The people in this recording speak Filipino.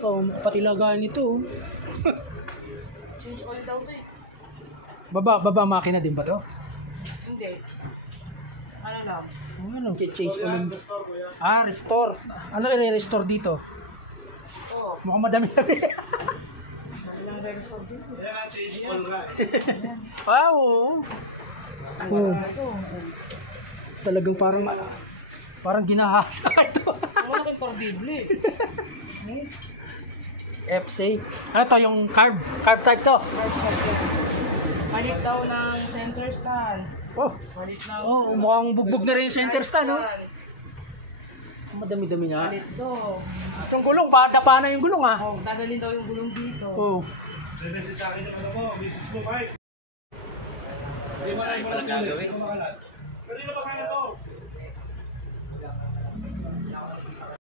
Oh, pati lagayan nito. Change oil daw to eh. Baba makina din ba to? Hindi. Ano lang? Ano, change oil. Ah, restore. Ano i-restore dito? Oo. Mukhang madami-dami. Ilang record dito. Ayan, change oil nga. Wow. Oh, Ito. talagang parang ginahasa ito. Malaking portable eh. FC. Ano to, yung carb type to? Palit daw ng center stand. Oh, Palit ng... oh, mukhang bugbog na rin yung center stand, no? Madami-dami nga. Palit to. Yung gulong, dapa na yung gulong, ah. Oh, dadalhin daw yung gulong dito. Oh. Message sa akin yung ano mo, misis mo, Mike. Hindi mo na yung gagawin. Kanina pa sana to.